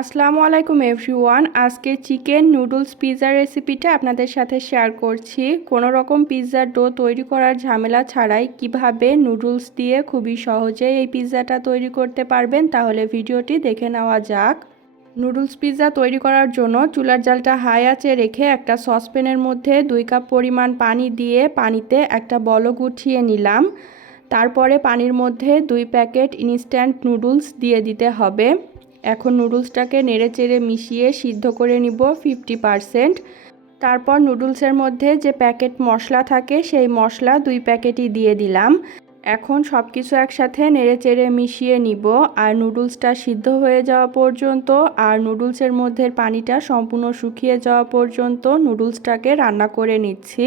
আসসালামু আলাইকুম এভরিওয়ান। আজকে চিকেন নুডলস পিৎজা রেসিপিটা আপনাদের সাথে শেয়ার করছি। কোনো রকম পিৎজার ডো তৈরি করার ঝামেলা ছাড়াই কিভাবে নুডলস দিয়ে খুবই সহজেই এই পিৎজাটা তৈরি করতে পারবেন, তাহলে ভিডিওটি দেখে নেওয়া যাক। নুডলস পিৎজা তৈরি করার জন্য চুলার জালটা হাই আঁচে রেখে একটা সসপ্যানের মধ্যে 2 কাপ পরিমাণ পানি দিয়ে পানিতে একটা বলক উঠিয়ে নিলাম। তারপরে পানির মধ্যে 2 প্যাকেট ইনস্ট্যান্ট নুডলস দিয়ে দিতে হবে। এখন নুডলসটাকে নেড়েচেড়ে মিশিয়ে সিদ্ধ করে নিব 50%। তারপর নুডলসের মধ্যে যে প্যাকেট মশলা থাকে সেই মশলা 2 প্যাকেটই দিয়ে দিলাম। এখন সব কিছু একসাথে নেড়েচেড়ে মিশিয়ে নিব আর নুডলসটা সিদ্ধ হয়ে যাওয়া পর্যন্ত আর নুডলসের মধ্যে পানিটা সম্পূর্ণ শুকিয়ে যাওয়া পর্যন্ত নুডলসটাকে রান্না করে নিচ্ছি।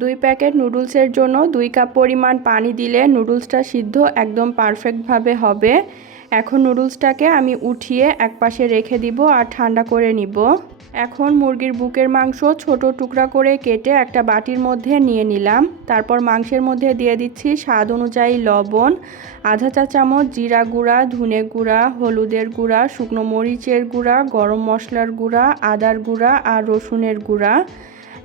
2 প্যাকেট নুডলসের জন্য 2 কাপ পরিমাণ পানি দিলে নুডলসটা সিদ্ধ একদম পারফেক্টভাবে হবে। এখন নুডলসটাকে আমি উঠিয়ে একপাশে রেখে দিব আর ঠান্ডা করে নিব। এখন মুরগির বুকের মাংস ছোট টুকরা করে কেটে একটা বাটির মধ্যে নিয়ে নিলাম। তারপর মাংসের মধ্যে দিয়ে দিচ্ছি স্বাদ অনুযায়ী লবণ, আধা চা চামচ জিরা গুঁড়া, ধনে গুঁড়া, হলুদের গুঁড়া, শুকনো মরিচের গুঁড়া, গরম মশলার গুঁড়া, আদার গুঁড়া আর রসুনের গুঁড়া।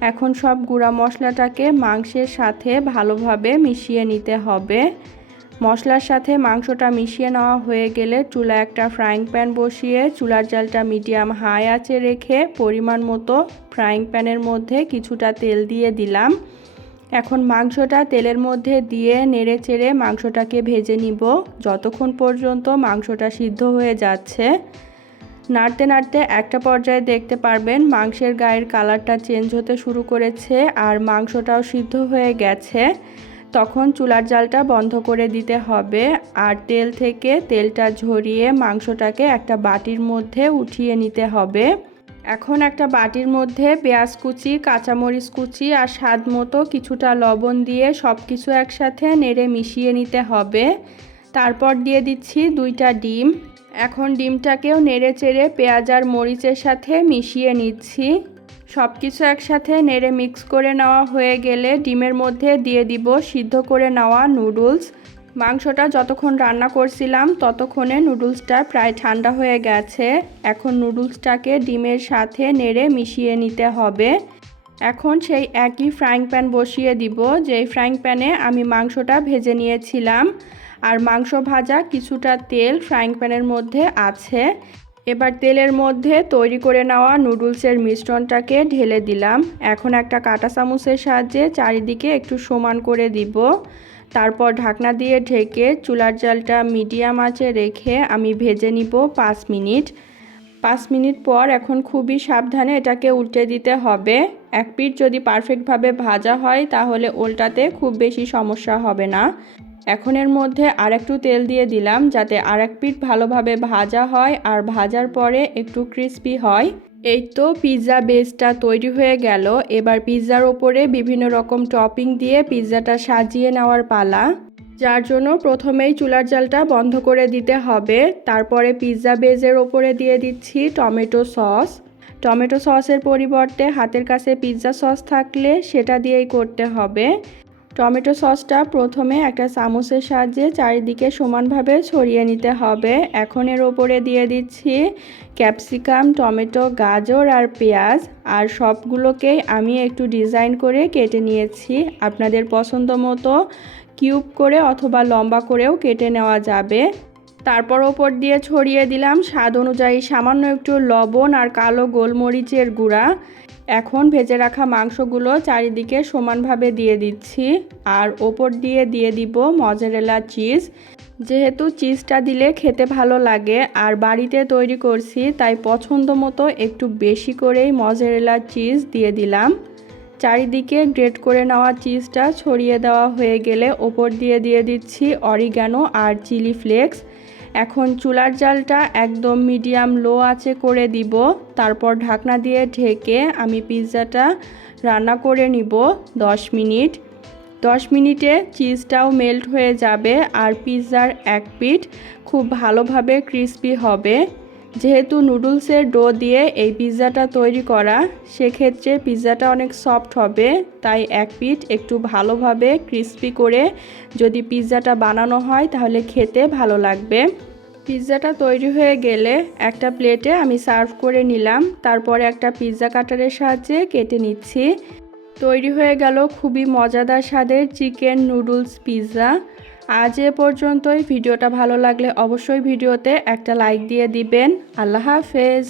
এখন সব গুঁড়া মশলাটাকে মাংসের সাথে ভালোভাবে মিশিয়ে নিতে হবে। মশলার সাথে মাংসটা মিশিয়ে নেওয়া হয়ে গেলে চুলায় একটা ফ্রাইং প্যান বসিয়ে চুলার জালটা মিডিয়াম হাই আঁচে রেখে পরিমাণ মতো ফ্রাইং প্যানের মধ্যে কিছুটা তেল দিয়ে দিলাম। এখন মাংসটা তেলের মধ্যে দিয়ে নেড়েচেড়ে মাংসটাকে ভেজে নিব যতক্ষণ পর্যন্ত মাংসটা সিদ্ধ হয়ে যাচ্ছে। নাড়তে নাড়তে একটা পর্যায়ে দেখতে পারবেন মাংসের গায়ের কালারটা চেঞ্জ হতে শুরু করেছে আর মাংসটাও সিদ্ধ হয়ে গেছে। তখন চুলার জালটা বন্ধ করে দিতে হবে আর তেল থেকে তেলটা ঝরিয়ে মাংসটাকে একটা বাটির মধ্যে উঠিয়ে নিতে হবে। এখন একটা বাটির মধ্যে পেঁয়াজ কুচি, কাঁচামরিচ কুচি আর স্বাদ মতো কিছুটা লবণ দিয়ে সব কিছু একসাথে নেড়ে মিশিয়ে নিতে হবে। তারপর দিয়ে দিচ্ছি 2টা ডিম। এখন ডিমটাকেও নেড়ে চেড়ে পেঁয়াজ আর মরিচের সাথে মিশিয়ে নিচ্ছি। সব কিছু একসাথে নেড়ে মিক্স করে নেওয়া হয়ে গেলে ডিমের মধ্যে দিয়ে দিব সিদ্ধ করে নেওয়া নুডলস। মাংসটা যতক্ষণ রান্না করছিলাম ততক্ষণে নুডলসটা প্রায় ঠান্ডা হয়ে গেছে। এখন নুডলসটাকে ডিমের সাথে নেড়ে মিশিয়ে নিতে হবে। এখন সেই একই ফ্রাইং প্যান বসিয়ে দিব যেই ফ্রাইং প্যানে আমি মাংসটা ভেজে নিয়েছিলাম আর মাংস ভাজা কিছুটা তেল ফ্রাইং প্যানের মধ্যে আছে। এবার তেলের মধ্যে তৈরি করে নেওয়া নুডলসের মিশ্রণটাকে ঢেলে দিলাম। এখন একটা কাঁটা চামচের সাহায্যে চারিদিকে একটু সমান করে দিব। তারপর ঢাকনা দিয়ে ঢেকে চুলার জালটা মিডিয়াম আঁচে রেখে আমি ভেজে নিব 5 মিনিট। 5 মিনিট পর এখন খুবই সাবধানে এটাকে উল্টে দিতে হবে। এক পিঠ যদি পারফেক্টভাবে ভাজা হয় তাহলে উল্টাতে খুব বেশি সমস্যা হবে না। এখন এর মধ্যে আরেকটু তেল দিয়ে দিলাম যাতে আরেক পিঠ ভালোভাবে ভাজা হয় আর ভাজার পরে একটু ক্রিস্পি হয়। এই তো পিৎজা বেসটা তৈরি হয়ে গেল। এবার পিৎজার ওপরে বিভিন্ন রকম টপিং দিয়ে পিৎজাটা সাজিয়ে নেওয়ার পালা। যার জন্য প্রথমেই চুলার জালটা বন্ধ করে দিতে হবে। তারপরে পিৎজা বেসের ওপরে দিয়ে দিচ্ছি টমেটো সস। টমেটো সসের পরিবর্তে হাতের কাছে পিৎজা সস থাকলে সেটা দিয়েই করতে হবে। টমেটো সসটা প্রথমে একটা চামচের সাহায্যে চারিদিকে সমানভাবে ছড়িয়ে নিতে হবে। এখন এর ওপরে দিয়ে দিচ্ছি ক্যাপসিকাম, টমেটো, গাজর আর পেঁয়াজ আর সবগুলোকেই আমি একটু ডিজাইন করে কেটে নিয়েছি। আপনাদের পছন্দ মতো কিউব করে অথবা লম্বা করেও কেটে নেওয়া যাবে। তারপর ওপর দিয়ে ছড়িয়ে দিলাম স্বাদ অনুযায়ী সামান্য একটু লবণ আর কালো গোলমরিচের গুঁড়া। এখন ভেজে রাখা মাংসগুলো চারিদিকে সমানভাবে দিয়ে দিচ্ছি আর ওপর দিয়ে দিব মজারেলা চিজ। যেহেতু চিজটা দিলে খেতে ভালো লাগে আর বাড়িতে তৈরি করছি তাই পছন্দ মতো একটু বেশি করেই মজারেলা চিজ দিয়ে দিলাম। চারিদিকে গ্রেট করে নেওয়া চিজটা ছড়িয়ে দেওয়া হয়ে গেলে ওপর দিয়ে দিচ্ছি অরিগানো আর চিলি ফ্লেক্স। এখন চুলার জালটা একদম মিডিয়াম লো আঁচে করে দিব। তারপর ঢাকনা দিয়ে ঢেকে আমি পিৎজাটা রান্না করে নিব 10 মিনিট। 10 মিনিটে চিজটাও মেল্ট হয়ে যাবে আর পিৎজার এক পিঠ খুব ভালোভাবে ক্রিস্পি হবে। যেহেতু নুডলসের ডো দিয়ে এই পিৎজাটা তৈরি করা, সেক্ষেত্রে পিৎজাটা অনেক সফট হবে, তাই এক পিঠ একটু ভালোভাবে ক্রিস্পি করে যদি পিৎজাটা বানানো হয় তাহলে খেতে ভালো লাগবে। পিৎজাটা তৈরি হয়ে গেলে একটা প্লেটে আমি সার্ভ করে নিলাম। তারপরে একটা পিৎজা কাটারের সাহায্যে কেটে নিচ্ছি। তৈরি হয়ে গেল খুবই মজাদার স্বাদের চিকেন নুডলস পিৎজা। আজ এ পর্যন্তই। ভিডিওটা ভালো লাগলে অবশ্যই ভিডিওতে একটা লাইক দিয়ে দিবেন। আল্লাহ হাফেজ।